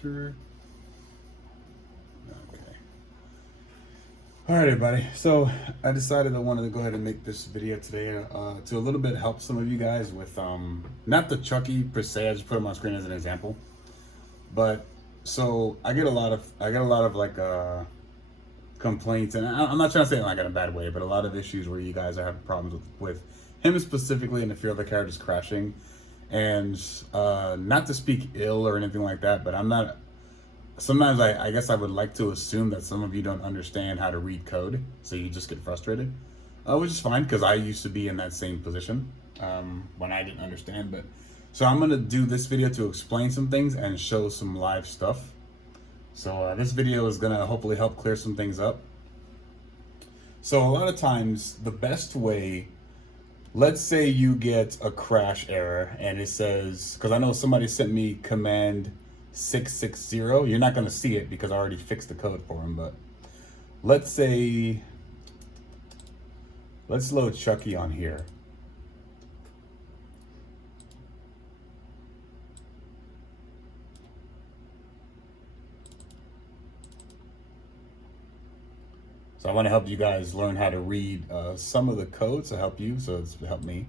sure. Okay. All right, everybody. So I decided I wanted to go ahead and make this video today to a little bit help some of you guys with not the Chucky per se. I just put him on screen as an example, but so I get a lot of like complaints, and I'm not trying to say it like in a bad way, but a lot of issues where you guys are having problems with him specifically, and the fear of the characters crashing. And not to speak ill or anything like that, but I'm not. Sometimes I guess I would like to assume that some of you don't understand how to read code, so you just get frustrated, which is fine because I used to be in that same position when I didn't understand. But so I'm gonna do this video to explain some things and show some live stuff. So this video is gonna hopefully help clear some things up. So a lot of times the best way, let's say you get a crash error and it says, because I know somebody sent me command 660. You're not going to see it because I already fixed the code for him, but let's say, let's load Chucky on here. So I want to help you guys learn how to read some of the code to help you, so it's help me.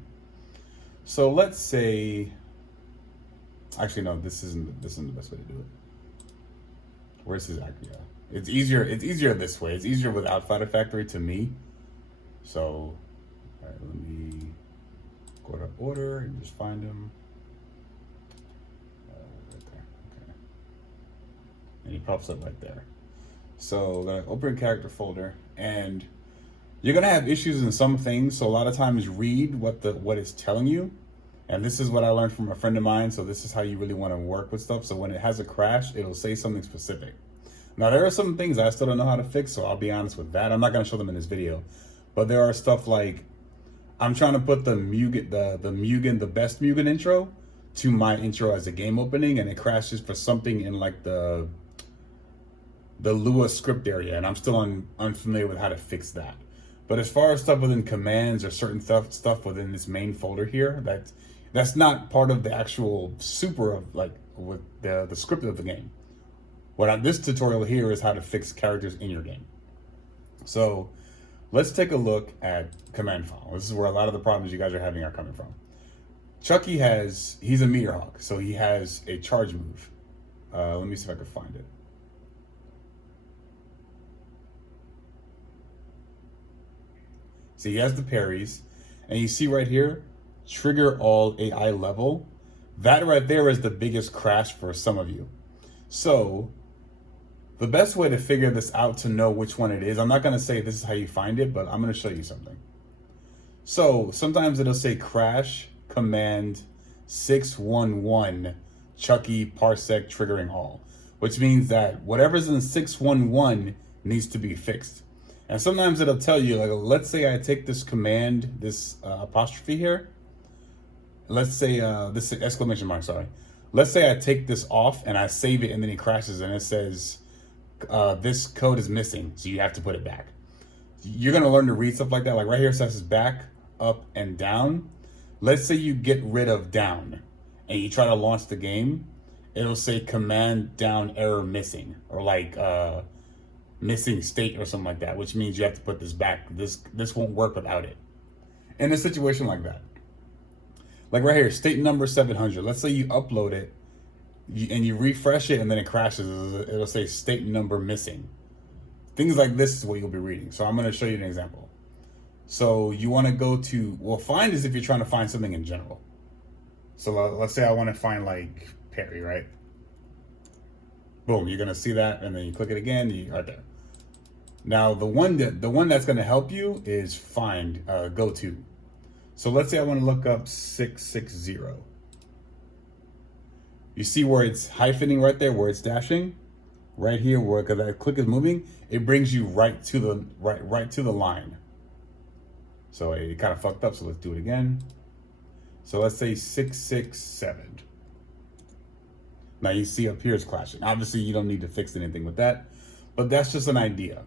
So let's say, actually no, this isn't the best way to do it. Where's his act? Yeah, it's easier this way. It's easier without Fighter Factory to me. So, all right, let me go to order and just find him. Right there. Okay, and he pops up right there. So gonna open a character folder, and you're gonna have issues in some things. So a lot of times read what it's telling you. And this is what I learned from a friend of mine. So this is how you really want to work with stuff. So when it has a crash, it'll say something specific. Now there are some things I still don't know how to fix, so I'll be honest with that. I'm not gonna show them in this video. But there are stuff like, I'm trying to put the M.U.G.E.N, the best M.U.G.E.N intro to my intro as a game opening, and it crashes for something in like the Lua script area, and I'm still unfamiliar with how to fix that. But as far as stuff within commands or certain stuff within this main folder here, that's not part of the actual super of like with the script of the game. This tutorial here is how to fix characters in your game. So let's take a look at command file. This is where a lot of the problems you guys are having are coming from. Chucky he's a meteor hawk, so he has a charge move. Let me see if I can find it. So he has the parries, and you see right here, trigger all AI level. That right there is the biggest crash for some of you. So the best way to figure this out to know which one it is, I'm not gonna say this is how you find it, but I'm gonna show you something. So sometimes it'll say crash command 611 Chucky parsec triggering all, which means that whatever's in 611 needs to be fixed. And sometimes it'll tell you, like, let's say I take this command, this apostrophe here. Let's say this exclamation mark, sorry. Let's say I take this off and I save it and then it crashes and it says, this code is missing, so you have to put it back. You're gonna learn to read stuff like that. Like right here it says back, up, and down. Let's say you get rid of down and you try to launch the game. It'll say command down error missing, or like, missing state or something like that, which means you have to put this back. This won't work without it. In a situation like that, like right here, state number 700. Let's say you upload it and you refresh it and then it crashes. It'll say state number missing. Things like this is what you'll be reading. So I'm going to show you an example. So you want to go to, well, find is if you're trying to find something in general. So let's say I want to find like parry, right? Boom, you're gonna see that, and then you click it again, right there. Now the one that's gonna help you is find go to. So let's say I want to look up 660. You see where it's hyphening right there, where it's dashing, right here, where because that click is moving, it brings you right to the line. So it kind of fucked up. So let's do it again. So let's say 667. Now you see up here it's clashing. Obviously you don't need to fix anything with that, but that's just an idea.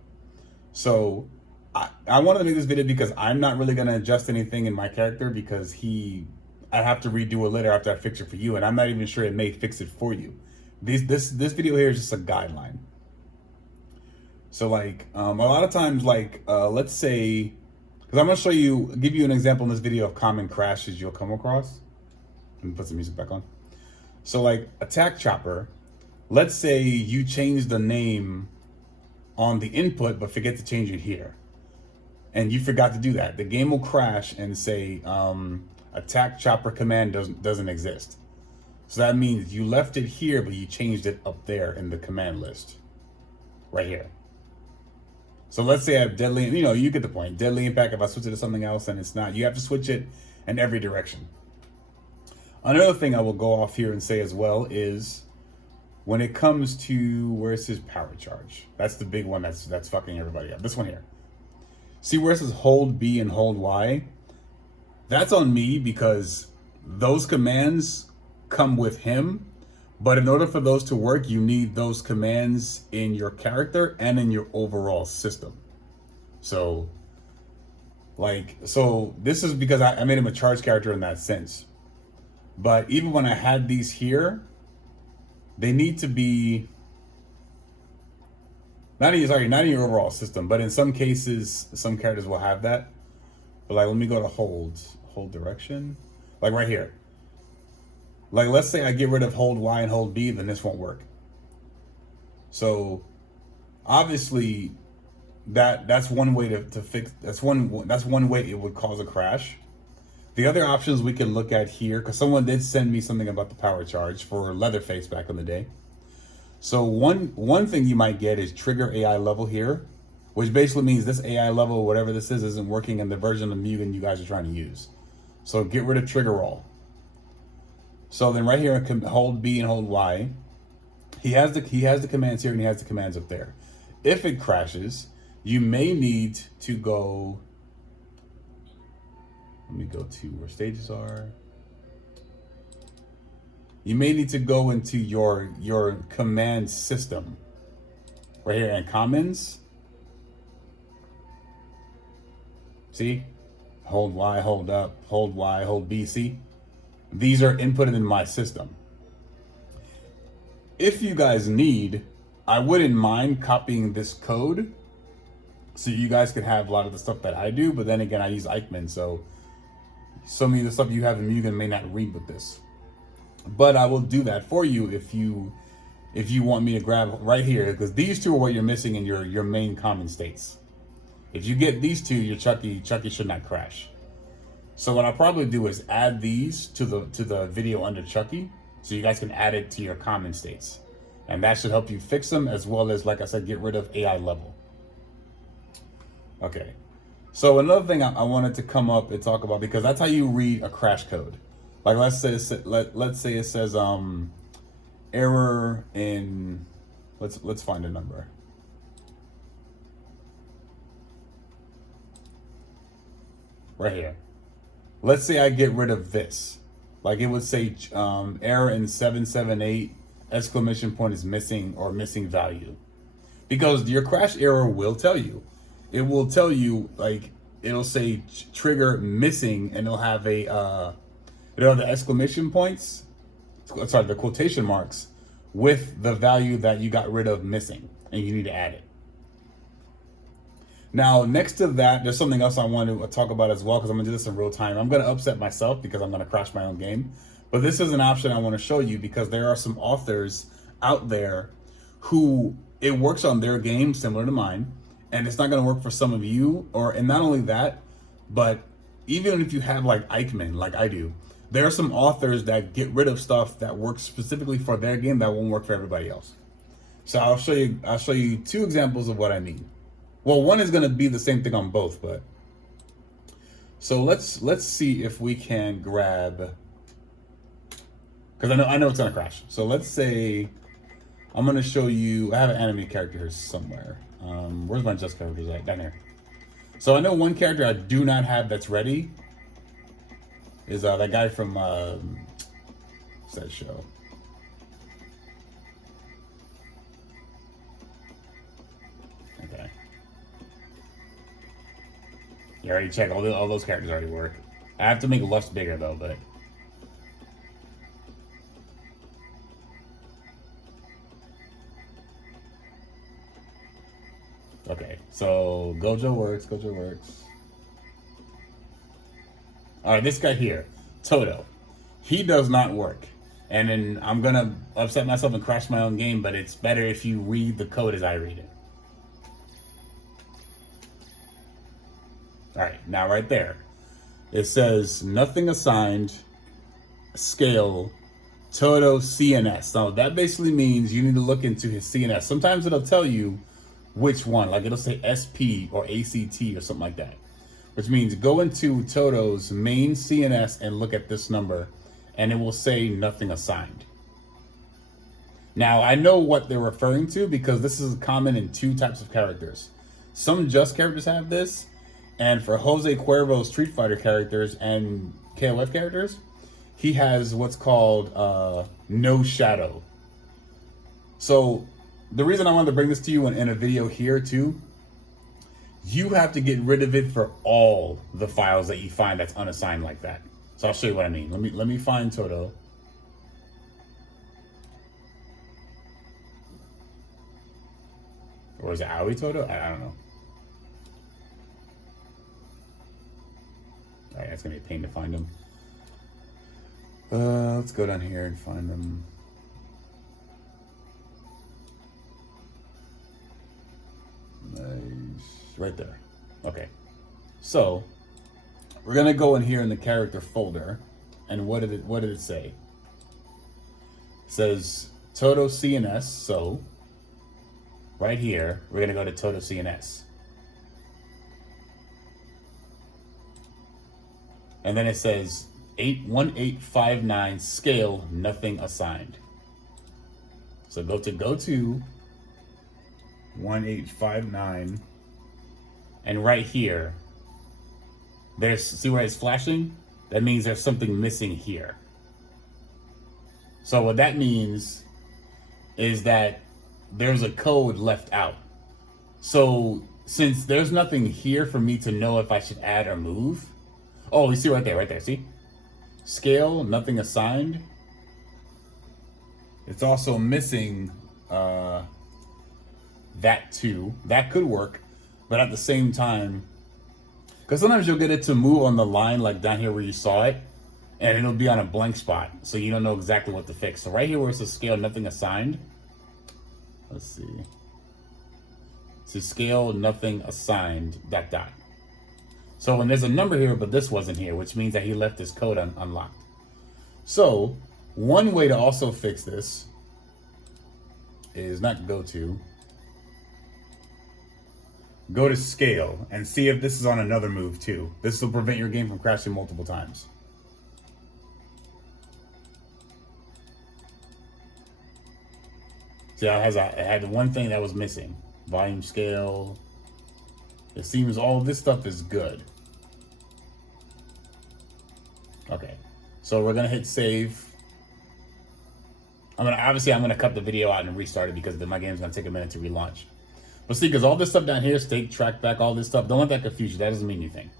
So I wanted to make this video because I'm not really going to adjust anything in my character because I have to redo it later after I fix it for you. And I'm not even sure it may fix it for you This video here is just a guideline. So like a lot of times, like let's say, because I'm gonna give you an example in this video of common crashes you'll come across. Let me put some music back on. So like attack chopper, let's say you change the name on the input but forget to change it here, and you forgot to do that. The game will crash and say attack chopper command doesn't exist. So that means you left it here but you changed it up there in the command list right here. So let's say I have deadly, you get the point. Deadly impact, if I switch it to something else and it's not, you have to switch it in every direction. Another thing I will go off here and say as well is when it comes to, where's his power charge? That's the big one that's fucking everybody up. This one here. See where it says hold B and hold Y? That's on me because those commands come with him. But in order for those to work, you need those commands in your character and in your overall system. So this is because I made him a charge character in that sense. But even when I had these here, they need to be not in your overall system, but in some cases, some characters will have that. But like, let me go to hold direction, like right here. Like, let's say I get rid of hold Y and hold B, then this won't work. So obviously that's one way to fix, that's one way it would cause a crash. The other options we can look at here, because someone did send me something about the power charge for Leatherface back in the day. So one thing you might get is trigger AI level here, which basically means this AI level, whatever this is, isn't working in the version of M.U.G.E.N you guys are trying to use. So get rid of trigger all. So then right here, hold B and hold Y. He has the commands here and he has the commands up there. If it crashes, you may need to go. Let me go to where stages are. You may need to go into your command system. Right here in commons. See? Hold Y, hold up, hold Y, hold B, see? These are inputted in my system. If you guys need, I wouldn't mind copying this code so you guys could have a lot of the stuff that I do, but then again, I use M.U.G.E.N, so some of the stuff you have in M.U.G.E.N may not read with this. But I will do that for you if you want me to grab right here, because these two are what you're missing in your main common states. If you get these two, your Chucky should not crash. So what I'll probably do is add these to the video under Chucky, so you guys can add it to your common states. And that should help you fix them, as well as, like I said, get rid of AI level. Okay. So another thing I wanted to come up and talk about, because that's how you read a crash code. Like let's say it says error in, let's find a number. Right here. Let's say I get rid of this. Like it would say error in 778 exclamation point is missing or missing value. Because your crash error will tell you. It will tell you, like, it'll say trigger missing, and it'll have the exclamation points, sorry, the quotation marks with the value that you got rid of missing, and you need to add it. Now, next to that, there's something else I want to talk about as well, because I'm going to do this in real time. I'm going to upset myself because I'm going to crash my own game. But this is an option I want to show you, because there are some authors out there who it works on their game similar to mine, and it's not going to work for some of you. And not only that, but even if you have like M.U.G.E.N, like I do, there are some authors that get rid of stuff that works specifically for their game that won't work for everybody else. So I'll show you two examples of what I mean. Well, one is going to be the same thing on both, but so let's see if we can grab, because I know it's going to crash. So let's say I'm going to show you. I have an anime character here somewhere. Where's my just characters at? Down here. So I know one character I do not have that's ready is that guy from what's that show? Okay. You already checked all those characters already work. I have to make Lust bigger though, but Okay, so Gojo works, Gojo works. All right, this guy here, Toto, he does not work. And then I'm gonna upset myself and crash my own game, but it's better if you read the code as I read it. All right, now right there, it says nothing assigned, scale, Toto CNS. Now that basically means you need to look into his CNS. Sometimes it'll tell you which one, like it'll say SP or ACT or something like that, which means go into Toto's main CNS and look at this number, and it will say nothing assigned. Now I know what they're referring to because this is common in two types of characters. Some Just characters have this, and for Jose Cuervo's Street Fighter characters and KOF characters, he has what's called no shadow. So the reason I wanted to bring this to you in a video here too, you have to get rid of it for all the files that you find that's unassigned like that. So I'll show you what I mean. Let me find Toto. Or is it Aoi Toto? I don't know. All right, that's gonna be a pain to find them. Let's go down here and find them. Nice, right there. Okay, so we're gonna go in here in the character folder, and what did it say? It says Toto CNS. So right here, we're gonna go to Toto CNS. And then it says 81859 scale nothing assigned. So go to 1859, and right here, there's, see where it's flashing? That means there's something missing here. So what that means is that there's a code left out. So since there's nothing here for me to know if I should add or move, oh, you see right there, see? Scale, nothing assigned. It's also missing that too. That could work, but at the same time, because sometimes you'll get it to move on the line like down here where you saw it, and it'll be on a blank spot, so you don't know exactly what to fix. So right here where it says scale, nothing assigned, let's see. So scale, nothing assigned, dot. So when there's a number here, but this wasn't here, which means that he left his code unlocked. So one way to also fix this is not go to scale and see if this is on another move too. This will prevent your game from crashing multiple times. See, it had one thing that was missing. Volume scale. It seems all this stuff is good. Okay, so we're gonna hit save. I'm gonna cut the video out and restart it because then my game's gonna take a minute to relaunch. But see, because all this stuff down here, stake, track back, all this stuff, don't let that confuse you. That doesn't mean anything.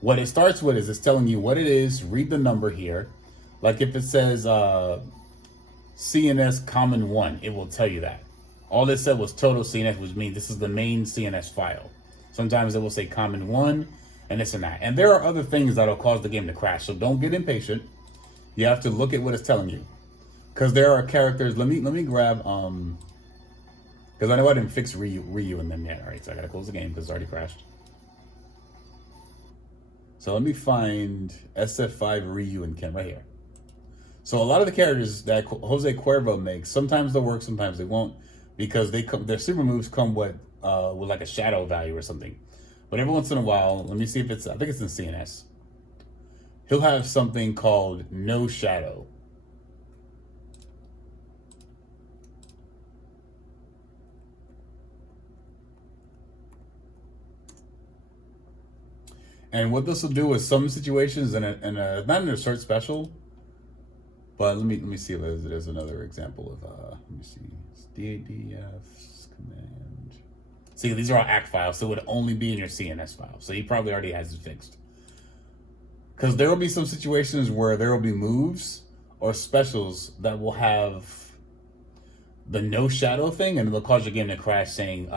What it starts with is it's telling you what it is. Read the number here. Like if it says CNS common 1, it will tell you that. All this said was total CNS, which means this is the main CNS file. Sometimes it will say common 1 and this and that. And there are other things that'll cause the game to crash. So don't get impatient. You have to look at what it's telling you. Because there are characters, let me grab, because I know I didn't fix Ryu in them yet. All right, so I gotta close the game because it's already crashed. So let me find SF5 Ryu and Ken right here. So a lot of the characters that Jose Cuervo makes, sometimes they'll work, sometimes they won't, because their super moves come with like a shadow value or something. But every once in a while, let me see if it's, I think it's in CNS. He'll have something called no shadow. And what this will do is some situations, not in a search special, but let me see if there's another example of, let me see, it's DADF command. See, these are all ACK files, so it would only be in your CNS file. So he probably already has it fixed. Because there will be some situations where there will be moves or specials that will have the no shadow thing, and it'll cause your game to crash saying,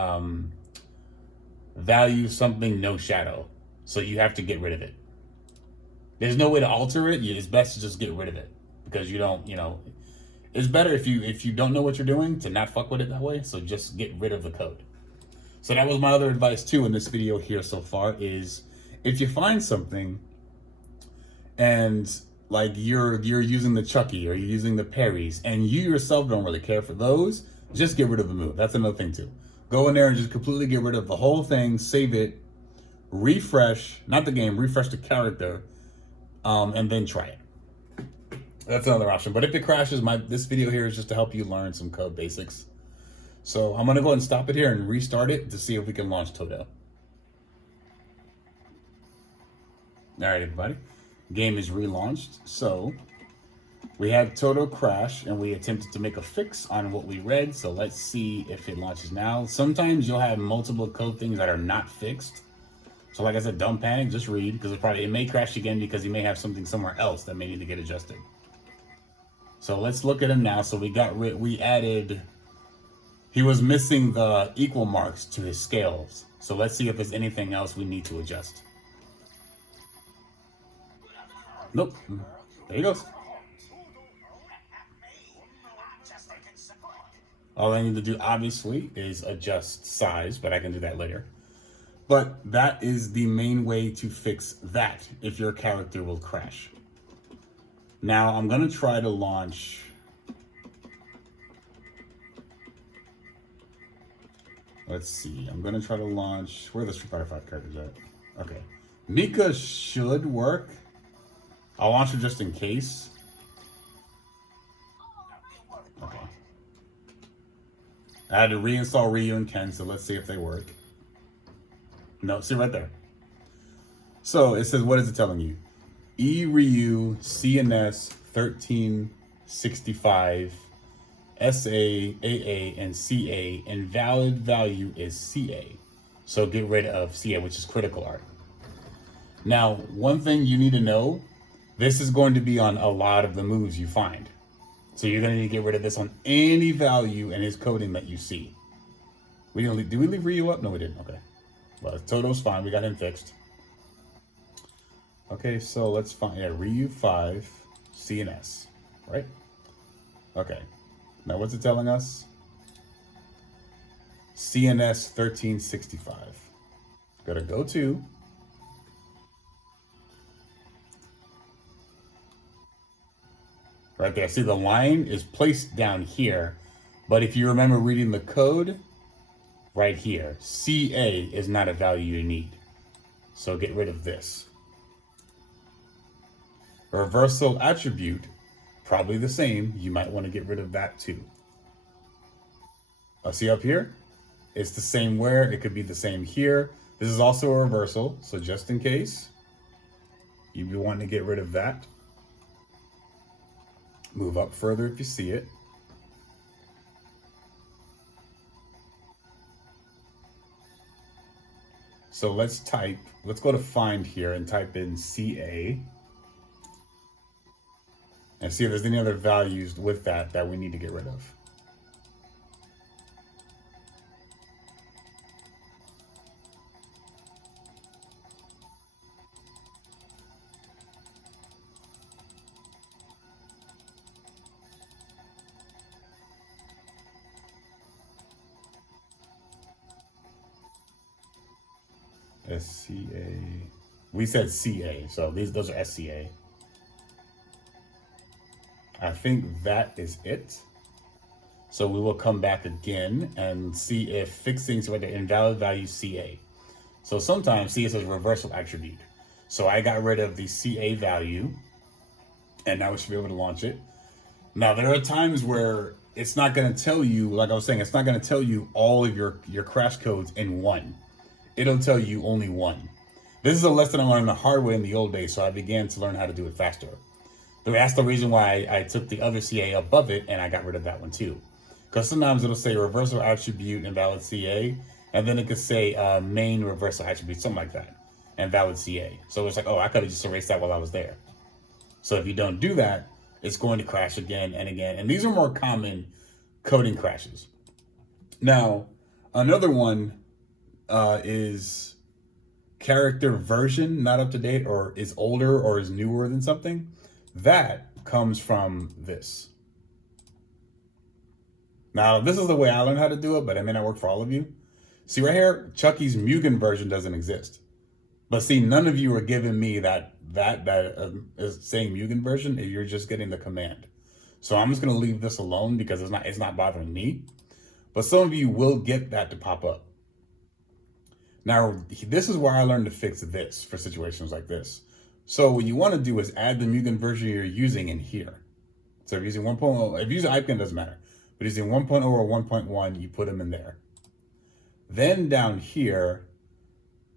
value something no shadow. So you have to get rid of it. There's no way to alter it. It's best to just get rid of it because you don't, it's better if you don't know what you're doing to not fuck with it that way. So just get rid of the code. So that was my other advice too in this video here so far is if you find something and like you're using the Chucky or you're using the Perrys and you yourself don't really care for those, just get rid of the move. That's another thing too. Go in there and just completely get rid of the whole thing, save it, refresh, not the game, refresh the character, and then try it. That's another option. But if it crashes, this video here is just to help you learn some code basics. So I'm gonna go ahead and stop it here and restart it to see if we can launch Toto. All right, everybody, game is relaunched. So we had Toto crash and we attempted to make a fix on what we read. So let's see if it launches now. Sometimes you'll have multiple code things that are not fixed. So like I said, don't panic, just read, because it may crash again because you may have something somewhere else that may need to get adjusted. So let's look at him now. So we added, he was missing the equal marks to his scales. So let's see if there's anything else we need to adjust. Nope, there he goes. All I need to do obviously is adjust size, but I can do that later. But that is the main way to fix that if your character will crash. Now I'm gonna try to launch. Let's see, I'm gonna try to launch, where are the Street Fighter 5 characters at? Okay, Mika should work. I'll launch her just in case. Okay. I had to reinstall Ryu and Ken, so let's see if they work. No, see right there. So it says, what is it telling you? Ryu CNS 1365 SA, AA, and CA. Invalid value is CA. So get rid of CA, which is critical art. Now, one thing you need to know, this is going to be on a lot of the moves you find. So you're going to need to get rid of this on any value in his coding that you see. Did we leave Ryu up? No, we didn't. Okay. Well, Toto's fine. We got him fixed. Okay, so let's find, Ryu 5, CNS, right? Okay. Now what's it telling us? CNS 1365. Gotta go to. Right there. See, the line is placed down here. But if you remember reading the code, right here, CA is not a value you need. So get rid of this. Reversal attribute, probably the same. You might want to get rid of that too. See up here? It's the same where, it could be the same here. This is also a reversal, so just in case, you'd be wanting to get rid of that. Move up further if you see it. So let's go to find here and type in CA. And see if there's any other values with that we need to get rid of. SCA. We said CA, so those are SCA. I think that is it. So we will come back again and see if fixing so the invalid value CA. So sometimes CA says reversal attribute. So I got rid of the CA value and now we should be able to launch it. Now there are times where it's not going to tell you, like I was saying, it's not going to tell you all of your crash codes in one. It'll tell you only one. This is a lesson I learned the hard way in the old days, so I began to learn how to do it faster. That's the reason why I took the other CA above it and I got rid of that one too. Because sometimes it'll say reversal attribute invalid CA, and then it could say main reversal attribute, something like that, and valid CA. So it's like, oh, I could have just erased that while I was there. So if you don't do that, it's going to crash again and again. And these are more common coding crashes. Now, another one is character version not up to date, or is older, or is newer than something, that comes from this. Now, this is the way I learned how to do it, but it may not work for all of you. See right here, Chucky's M.U.G.E.N version doesn't exist. But see, none of you are giving me that is saying M.U.G.E.N version. You're just getting the command. So I'm just going to leave this alone because it's not bothering me. But some of you will get that to pop up. Now, this is where I learned to fix this for situations like this. So what you want to do is add the M.U.G.E.N version you're using in here. So if you're using 1.0, if you're using IPN, it doesn't matter. But using 1.0 or 1.1, you put them in there. Then down here,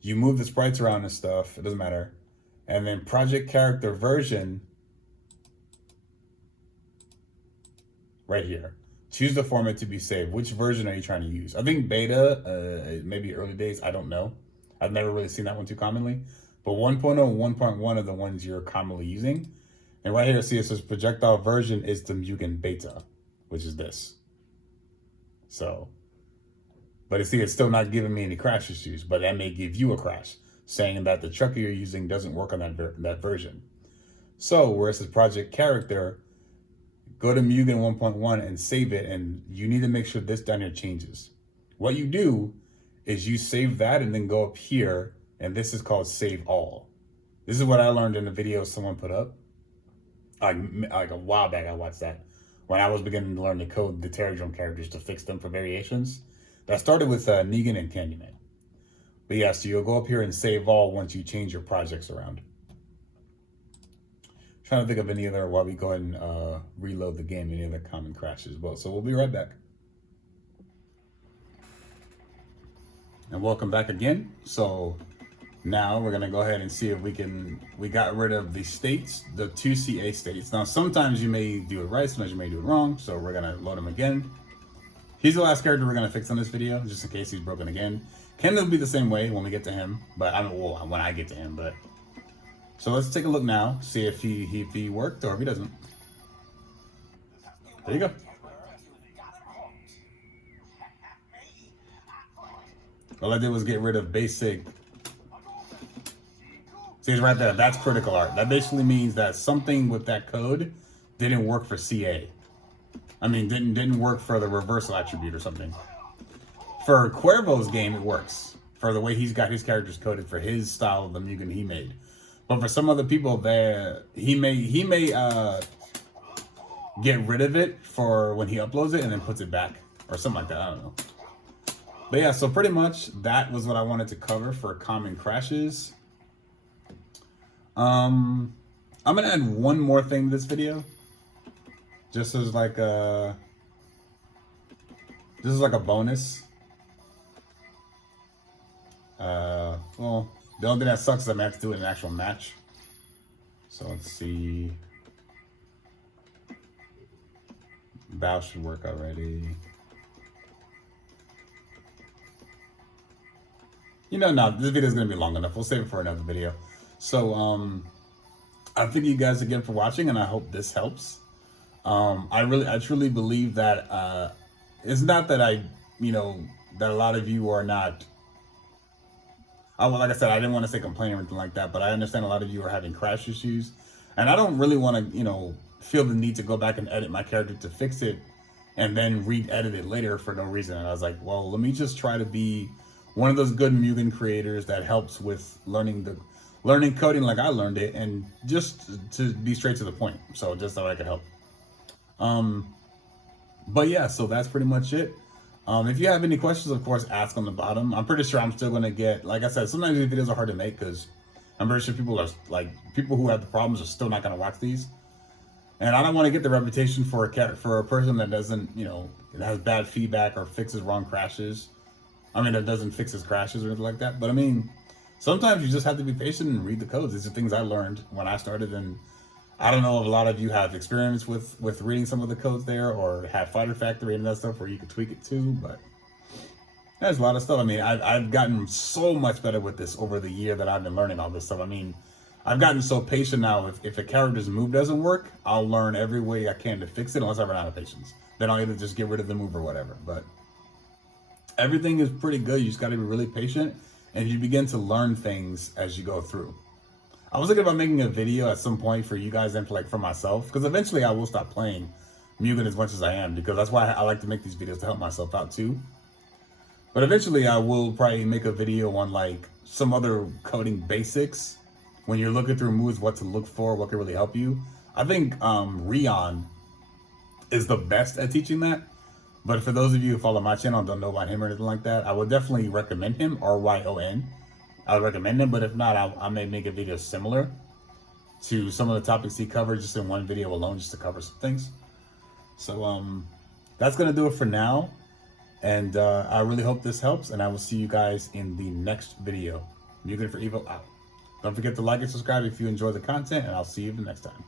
you move the sprites around and stuff. It doesn't matter. And then project character version right here. Choose the format to be saved. Which version are you trying to use? I think beta, maybe early days. I don't know. I've never really seen that one too commonly. But 1.0 and 1.1 are the ones you're commonly using. And right here, see, it says projectile version is the M.U.G.E.N beta, which is this. So, but you see, it's still not giving me any crash issues, but that may give you a crash, saying that the trucker you're using doesn't work on that version. So where it says project character, go to M.U.G.E.N 1.1 and save it, and you need to make sure this down here changes. What you do is you save that and then go up here, and this is called save all. This is what I learned in the video someone put up. Like a while back, I watched that when I was beginning to learn to code the Terradrome characters to fix them for variations. That started with Negan and Candyman. But yeah, so you'll go up here and save all once you change your projects around. Trying to think of any other, while we go ahead and reload the game, any other common crashes. Well, so we'll be right back. And welcome back again. So now we're gonna go ahead and see if we got rid of the states, the 2 CA states. Now, sometimes you may do it right, sometimes you may do it wrong. So we're gonna load them again. He's the last character we're gonna fix on this video, just in case he's broken again. Ken will be the same way when we get to him, but I mean, well, when I get to him, but. So let's take a look now, see if he worked or if he doesn't. There you go. All I did was get rid of basic. See, it's right there. That's critical art. That basically means that something with that code didn't work for CA. I mean, didn't work for the reversal attribute or something. For Cuervo's game, it works. For the way he's got his characters coded for his style of the M.U.G.E.N he made. But for some other people, he may get rid of it for when he uploads it and then puts it back or something like that. I don't know. But yeah, so pretty much that was what I wanted to cover for common crashes. I'm gonna add one more thing to this video, just as like a bonus. Well, the only thing that sucks is I'm gonna have to do it in an actual match. So let's see. Bow should work already. You know, no, this video is gonna be long enough. We'll save it for another video. So, I thank you guys again for watching, and I hope this helps. I truly believe that it's not that that a lot of you are not. Well, like I said, I didn't want to say complain or anything like that, but I understand a lot of you are having crash issues, and I don't really want to, feel the need to go back and edit my character to fix it, and then re-edit it later for no reason. And I was like, well, let me just try to be one of those good M.U.G.E.N creators that helps with learning coding like I learned it, and just to be straight to the point. So just so I could help. But yeah, so that's pretty much it. If you have any questions, of course, ask on the bottom. I'm pretty sure I'm still going to get, like I said, sometimes these videos are hard to make because I'm pretty sure people who have the problems are still not going to watch these. And I don't want to get the reputation for a person that doesn't, that has bad feedback or fixes wrong crashes. I mean, that doesn't fix his crashes or anything like that. But I mean, sometimes you just have to be patient and read the codes. These are things I learned when I started, and I don't know if a lot of you have experience with reading some of the codes there or have Fighter Factory and that stuff where you can tweak it too, but there's a lot of stuff. I mean, I've gotten so much better with this over the year that I've been learning all this stuff. I mean, I've gotten so patient now. If a character's move doesn't work, I'll learn every way I can to fix it unless I run out of patience. Then I'll either just get rid of the move or whatever. But Everything is pretty good. You just got to be really patient, and you begin to learn things as you go through. I was thinking about making a video at some point for you guys and for myself, because eventually I will stop playing M.U.G.E.N as much as I am, because that's why I like to make these videos, to help myself out too. But eventually I will probably make a video on like some other coding basics. When you're looking through moves, what to look for, what can really help you. I think M.U.G.E.N is the best at teaching that. But for those of you who follow my channel and don't know about him or anything like that, I would definitely recommend him, R-Y-O-N. I would recommend him, but if not, I may make a video similar to some of the topics he covered just in one video alone, just to cover some things. So that's going to do it for now. And I really hope this helps, and I will see you guys in the next video. M.U.G.E.N for Evil out. Don't forget to like and subscribe if you enjoy the content, and I'll see you the next time.